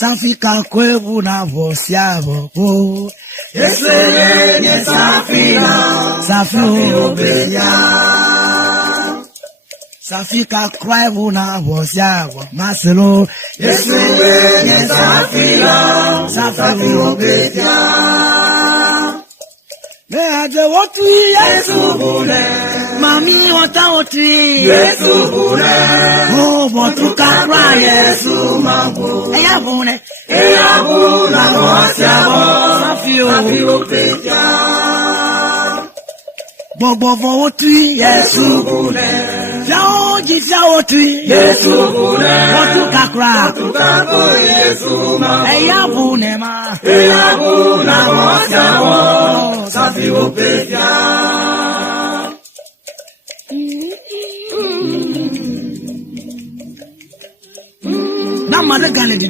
Safika kwebu na vosiabo po. Esweye safina. Safu benya. Safika kwebu na vosiabo maselo. Esweye safina. Safu benya. Me aje woti Yesu bune. Mami wata woti Yesu bune. Oh botu kakra Yesu mambu. Eya bune Buna wasiabo. Safio Benya. Bobo woti Yesu bune. Jao jisa woti Yesu bune. Botu kakra Yesu mambu. Eya bune ma Buna wasiabo. Safio Benya. Na madagane di